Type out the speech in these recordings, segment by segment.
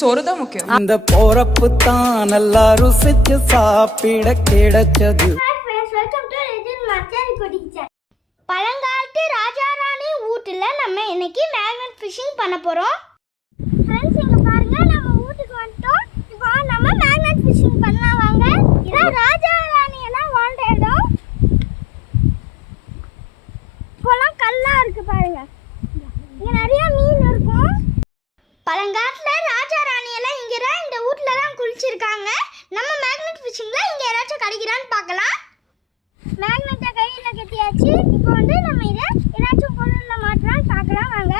சோறு தான் முக்கியம். இந்த போறப்பு தான் நல்லா ருசிச்சு சாப்பிட கிடைச்சது. பழங்காலத்து ராஜா ராணி ஊட்டுல நம்ம இன்னைக்கு மேக்னெட் ஃபிஷிங் பண்ண போறோம். ஃப்ரெண்ட்ஸ் இங்க பாருங்க, நம்ம ஊட்டுக்கு வந்துட்டோம். இப்போ நம்ம மேக்னெட் ஃபிஷிங் பண்ணலாம் வாங்க. இதான் ராஜா ராணி எல்லாம் வாழ்ந்த இடம். இப்போலாம் கல்லா இருக்கு பாருங்க. இங்க நிறைய மீன் இருக்கும். பழங்காலத்துல ராஜா ராணி எல்லாம் இங்க இந்த ஊட்ல தான் குளிச்சிருக்காங்க. நம்ம மேக்னெட் ஃபிஷிங்ல இங்க யாராச்சும் கிடைக்கிறான்னு பார்க்கலாம். மேக்னெட்டை கையில கட்டியாச்சு. இப்போ வந்து நம்ம இதை ஏதாச்சும் பொருள்ல மாற்றலாம் பார்க்கலாம் வாங்க.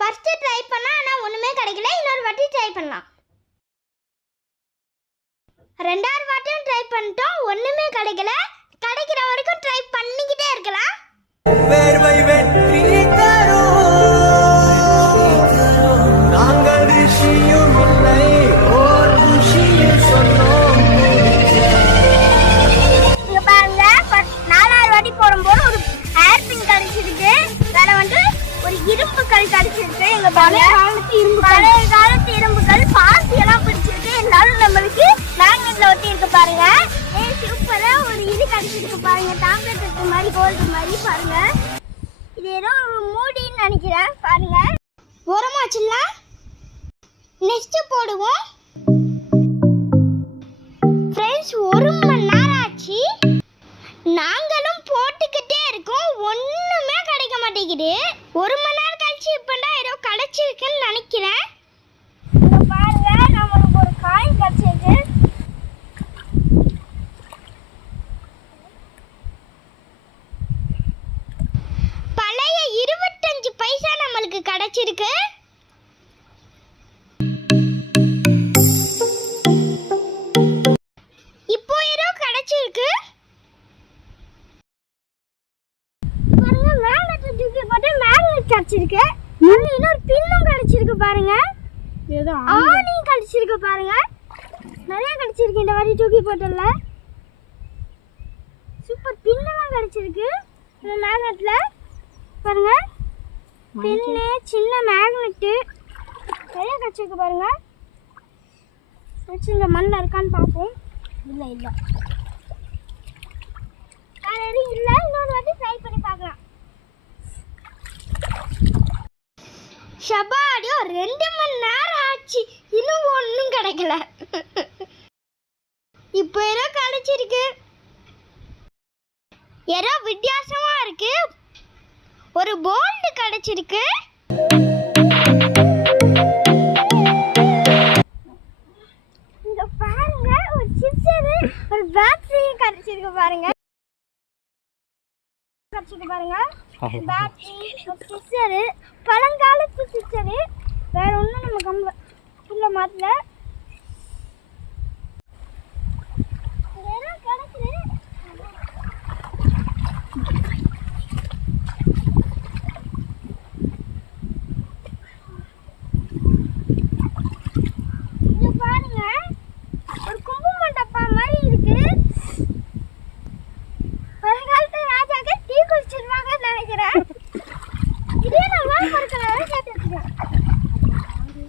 ஃபர்ஸ்ட் ட்ரை பண்ணா ஆனா ஒண்ணுமே கிடைக்கல. இன்னொரு வாட்டி ட்ரை பண்ணலாம். ரெண்டாவது வாட்டியும் ட்ரை பண்ணிட்டோம், ஒண்ணுமே கிடைக்கல. கிடைக்கிற வரைக்கும் ட்ரை பண்ணிக்கிட்டே இருக்கலாம். வேர்வை வெற்றி தரும் நாங்கள் ரிஷியும் இல்லை ஓர் ருஷியில் சொன்னோம். இங்க பாருங்க, நாலாவது வாட்டி போடும்போது ஒரு ஹேர் பின் கிடைச்சிருக்கு. வேற வந்து ஒரு இரும்பு கல் கிடைச்சிருக்கு. எங்க பழைய காலத்து இரும்புகள் பாசி எல்லாம் பிடிச்சிருக்கு. எல்லாரும் நம்மளுக்கு மேக்னெட்ல ஒட்டி இருக்கு பாருங்க. சூப்பரா ஒரு இது கிடைச்சிருக்கு பாருங்க. டாப்லெட் இருக்க மாதிரி கோல்டு மாதிரி பாருங்க. இது ஏதோ ஒரு மூடின்னு நினைக்கிறேன் பாருங்க. ஓரமா வச்சிடலாம். நெக்ஸ்ட் போடுவோம். ஃப்ரெண்ட்ஸ் 1 மணி நேரம் ஆச்சு. நாங்களும் போட்டுக்கிட்டே இருக்கோம், ஒண்ணுமே கிடைக்க மாட்டேங்குது. 1 மணி நேரம் கழிச்சு இப்பண்டா ஏதோ கிடைச்சிருக்குன்னு நினைக்கிறேன். பாருங்க, நம்மளுக்கு ஒரு காயின் கிடைச்சிருக்கு. பழைய 25 பைசா நம்மளுக்கு கிடைச்சிருக்கு. இப்போ ஏதோ கிடைச்சிருக்கு பாருங்க. மேக்னெட் தூக்கி போட்டு மேக்னெட் கிடைச்சிருக்கு. இன்னொரு பின்னும் கிடைச்சிருக்கு பாருங்க. ஏதோ ஆணி கிடைச்சிருக்கு பாருங்க. நிறைய கிடைச்சிருக்கு இந்த வாட்டி தூக்கி போட்டல. சூப்பர் பின்னெல்லாம் கிடைச்சிருக்கு இந்த மேக்னெட்ல பாருங்க. பின்னு சின்ன மேக்னெட் நிறைய கிடைச்சிருக்கு பாருங்க. இந்த மண்ணில் இருக்கான்னு பார்ப்போம். இல்லை இல்லை வேற எதுவும் இல்லை. இன்னொரு வாட்டி ட்ரை பண்ணி பார்க்கலாம். ஷபாடியோ 2 மணி நேரம் ஆச்சு, இன்னும் ஒன்றும் கிடைக்கல. இப்போ ஏதோ கிடைச்சிருக்கு. ஏதோ வித்தியாசமா இருக்கு. ஒரு போல்டு கிடைச்சிருக்கு. இங்க பாருங்க, ஒரு சிஸ்டர் ஒரு பேட்டரி கிடைச்சிருக்கு பாருங்க. கிடைச்சிருக்கு பாருங்க பேட்டரி சிஸ்டர். பழங்காலத்து சிஸ்டர். வேற ஒன்றும் நம்ம கம்பல மாட்டல.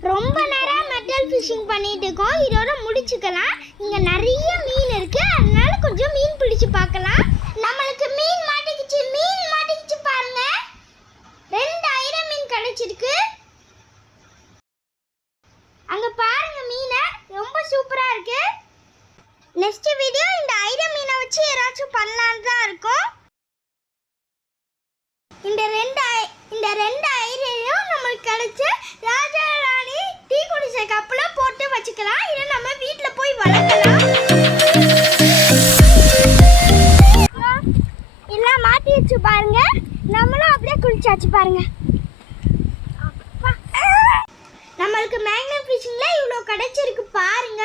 ரொம்ப நேரம் மெட்டல் ஃபிஷிங் பண்ணிட்டு இருக்கோம். இதோட முடிச்சுக்கலாம். இங்க நிறைய மீன் இருக்கு, அதனால கொஞ்சம் மீன் பிடிச்சு பார்க்கலாம். நம்மளுக்கு மீன் மாட்டிக்கிச்சு பாருங்க. 2000 மீன் கிடைச்சிருக்கு. அங்க பாருங்க மீனை, ரொம்ப சூப்பரா இருக்கு. நெக்ஸ்ட் வீடியோ இந்த 1000 மீனை வச்சு ஏதாச்சும் பண்ணலான்னு தான் இருக்கும். இந்த 2000 நம்மளுக்கு கிடைச்ச ராஜா ராணி டீ குடிச்ச கப்புல போட்டு வச்சுக்கலாம். இதை நம்ம வீட்டுல போய் வளர்க்கலாம். எல்லாம் மாட்டி வச்சு பாருங்க. நம்மளும் அப்படியே குளிச்சாச்சு பாருங்க. நம்மளுக்கு மேக்னெட் ஃபிஷிங்ல இவ்வளோ கிடைச்சிருக்கு பாருங்க.